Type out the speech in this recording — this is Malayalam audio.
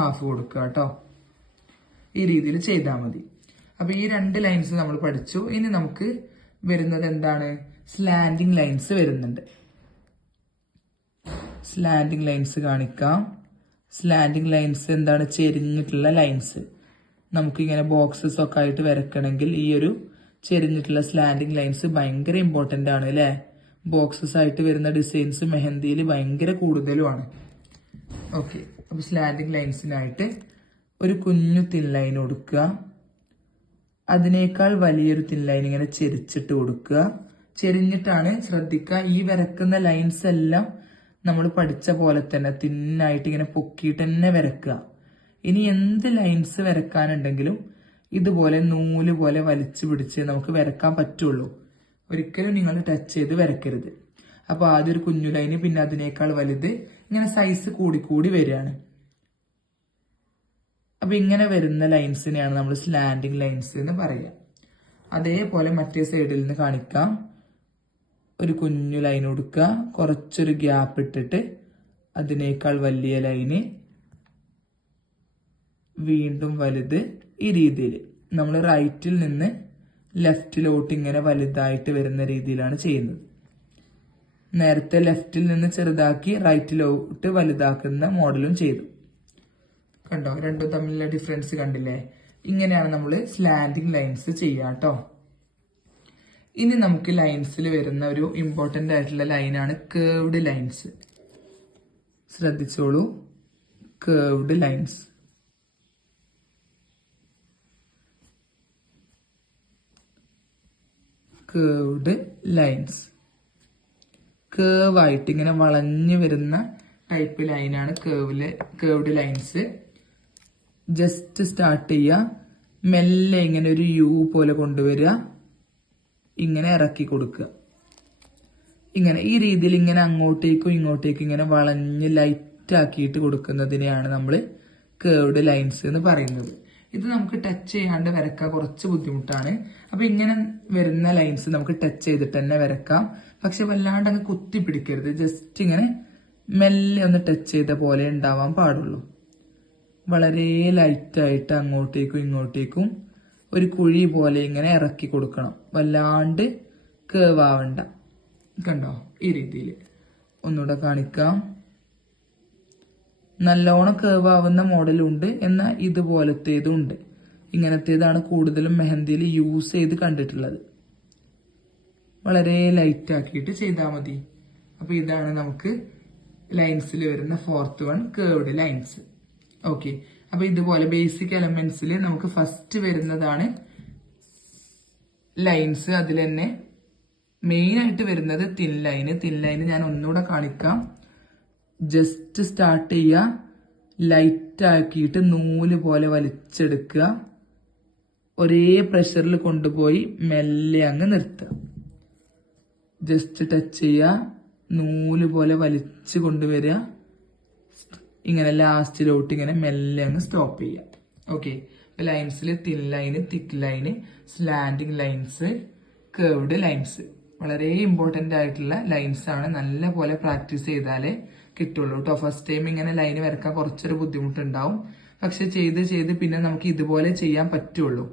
ഹാഫ് കൊടുക്കുക കേട്ടോ. ഈ രീതിയിൽ ചെയ്താൽ മതി. അപ്പൊ ഈ 2 ലൈൻസ് നമ്മൾ പഠിച്ചു. ഇനി നമുക്ക് വരുന്നത് എന്താണ്? സ്ലാൻഡിങ് ലൈൻസ് വരുന്നുണ്ട്. സ്ലാൻഡിങ് ലൈൻസ് കാണിക്കാം. സ്ലാൻഡിങ് ലൈൻസ് എന്താണ്? ചെരിഞ്ഞിട്ടുള്ള ലൈൻസ്. നമുക്കിങ്ങനെ ബോക്സസ് ഒക്കെ ആയിട്ട് വരക്കണമെങ്കിൽ ഈ ഒരു ചെരിഞ്ഞിട്ടുള്ള സ്ലാൻഡിങ് ലൈൻസ് ഭയങ്കര ഇമ്പോർട്ടന്റ് ആണ് അല്ലെ? ബോക്സസ് ആയിട്ട് വരുന്ന ഡിസൈൻസ് മെഹന്തിയിൽ ഭയങ്കര കൂടുതലുമാണ്. ഓക്കെ, അപ്പൊ സ്ലാൻഡിങ് ലൈൻസിനായിട്ട് ഒരു കുഞ്ഞു തിൻ ലൈൻ കൊടുക്കുക. അതിനേക്കാൾ വലിയൊരു തിൻ ലൈൻ ഇങ്ങനെ ചെരിച്ചിട്ട് കൊടുക്കുക. ചെരിഞ്ഞിട്ടാണ്, ശ്രദ്ധിക്കുക. ഈ വരക്കുന്ന ലൈൻസ് എല്ലാം നമ്മൾ പഠിച്ച പോലെ തന്നെ തിന്നായിട്ട് ഇങ്ങനെ പൊക്കിയിട്ട് തന്നെ വരക്കുക. ഇനി എന്ത് ലൈൻസ് വരക്കാനുണ്ടെങ്കിലും ഇതുപോലെ നൂല് പോലെ വലിച്ചു പിടിച്ച് നമുക്ക് വരക്കാൻ പറ്റുള്ളൂ. ഒരിക്കലും നിങ്ങൾ ടച്ച് ചെയ്ത് വരക്കരുത്. അപ്പൊ ആദ്യം ഒരു കുഞ്ഞു ലൈന്, പിന്നെ അതിനേക്കാൾ വലുത്, ഇങ്ങനെ സൈസ് കൂടിക്കൂടി വരികയാണ്. അപ്പൊ ഇങ്ങനെ വരുന്ന ലൈൻസിനെയാണ് നമ്മൾ സ്ലാൻഡിങ് ലൈൻസ് എന്ന് പറയുക. അതേപോലെ മറ്റേ സൈഡിൽ നിന്ന് കാണിക്കാം. ഒരു കുഞ്ഞു ലൈൻ കൊടുക്കുക, കുറച്ചൊരു ഗ്യാപ്പ് ഇട്ടിട്ട് അതിനേക്കാൾ വലിയ ലൈന്, വീണ്ടും വലുത്. ഈ രീതിയിൽ നമ്മൾ റൈറ്റിൽ നിന്ന് ലെഫ്റ്റിലോട്ട് ഇങ്ങനെ വലുതായിട്ട് വരുന്ന രീതിയിലാണ് ചെയ്യുന്നത്. നേരത്തെ ലെഫ്റ്റിൽ നിന്ന് ചെറുതാക്കി റൈറ്റിലോട്ട് വലുതാക്കുന്ന മോഡലും ചെയ്തു. കണ്ടോ? രണ്ടും തമ്മിലുള്ള ഡിഫറൻസ് കണ്ടില്ലേ? ഇങ്ങനെയാണ് നമ്മൾ സ്ലാൻഡിങ് ലൈൻസ് ചെയ്യുക കേട്ടോ. ഇനി നമുക്ക് ലൈൻസിൽ വരുന്ന ഒരു ഇമ്പോർട്ടന്റ് ആയിട്ടുള്ള ലൈനാണ് കേർവ്ഡ് ലൈൻസ്. ശ്രദ്ധിച്ചോളൂ, curved lines. Curved lines, curve ആയിട്ട് ഇങ്ങനെ വളഞ്ഞു വരുന്ന ടൈപ്പ് ലൈനാണ് കേർവ്ഡ് ലൈൻസ്. ജസ്റ്റ് സ്റ്റാർട്ട് ചെയ്യുക, മെല്ലെ ഇങ്ങനെ ഒരു യു പോലെ കൊണ്ടുവരിക, ഇങ്ങനെ ഇറക്കി കൊടുക്കുക. ഇങ്ങനെ ഈ രീതിയിൽ ഇങ്ങനെ അങ്ങോട്ടേക്കും ഇങ്ങോട്ടേക്കും ഇങ്ങനെ വളഞ്ഞ് ലൈറ്റ് ആക്കിയിട്ട് കൊടുക്കുന്നതിനെയാണ് നമ്മൾ കേർവ്ഡ് ലൈൻസ് എന്ന് പറയുന്നത്. ഇത് നമുക്ക് ടച്ച് ചെയ്യാണ്ട് വരക്കാൻ കുറച്ച് ബുദ്ധിമുട്ടാണ്. അപ്പൊ ഇങ്ങനെ വരുന്ന ലൈൻസ് നമുക്ക് ടച്ച് ചെയ്തിട്ട് തന്നെ വരക്കാം. പക്ഷെ വല്ലാണ്ട് അങ്ങ് കുത്തി പിടിക്കരുത്. ജസ്റ്റ് ഇങ്ങനെ മെല്ലെ ഒന്ന് ടച്ച് ചെയ്ത പോലെ ഉണ്ടാവാൻ പാടുള്ളൂ. വളരെ ലൈറ്റായിട്ട് അങ്ങോട്ടേക്കും ഇങ്ങോട്ടേക്കും ഒരു കുഴി പോലെ ഇങ്ങനെ ഇറക്കി കൊടുക്കണം. വല്ലാണ്ട് കേവ് ആവണ്ട. കണ്ടോ? ഈ രീതിയിൽ ഒന്നുകൂടെ കാണിക്കാം. നല്ലോണം കേവ് ആവുന്ന മോഡലുണ്ട്, എന്നാൽ ഇതുപോലത്തേതും ഉണ്ട്. ഇങ്ങനത്തേതാണ് കൂടുതലും മെഹന്തിയിൽ യൂസ് ചെയ്ത് കണ്ടിട്ടുള്ളത്. വളരെ ലൈറ്റ് ആക്കിയിട്ട് ചെയ്താൽ മതി. അപ്പൊ ഇതാണ് നമുക്ക് ലൈൻസിൽ വരുന്ന 4th one, curved lines. Okay, അപ്പൊ ഇതുപോലെ ബേസിക് എലമെന്റ്സിൽ നമുക്ക് ഫസ്റ്റ് വരുന്നതാണ് ലൈൻസ്. അതിൽ തന്നെ മെയിൻ ആയിട്ട് വരുന്നത് തിൻ ലൈന്. തിൻ ലൈന് ഞാൻ ഒന്നുകൂടെ കാണിക്കാം. ജസ്റ്റ് സ്റ്റാർട്ട് ചെയ്യുക, ലൈറ്റ് ആക്കിയിട്ട് നൂല് പോലെ വലിച്ചെടുക്കുക, ഒരേ പ്രഷറിൽ കൊണ്ടുപോയി മെല്ലെ അങ്ങ് നിർത്തുക. ജസ്റ്റ് ടച്ച് ചെയ്യുക, നൂല് പോലെ വലിച്ചു കൊണ്ടുവരിക, ഇങ്ങനെ ലാസ്റ്റിലോട്ട് ഇങ്ങനെ മെല്ലെ അങ്ങ് സ്റ്റോപ്പ് ചെയ്യുക. ഓക്കെ, ലൈൻസിൽ thin line, thick line, slanting lines, curved lines വളരെ ഇമ്പോർട്ടന്റ് ആയിട്ടുള്ള ലൈൻസ് ആണ്. നല്ല പോലെ പ്രാക്ടീസ് ചെയ്താലേ കിട്ടുള്ളൂ കേട്ടോ. ഫസ്റ്റ് ടൈം ഇങ്ങനെ ലൈന് വരക്കാൻ കുറച്ചൊരു ബുദ്ധിമുട്ടുണ്ടാവും. പക്ഷെ ചെയ്ത് ചെയ്ത് പിന്നെ നമുക്ക് ഇതുപോലെ ചെയ്യാൻ പറ്റുള്ളൂ.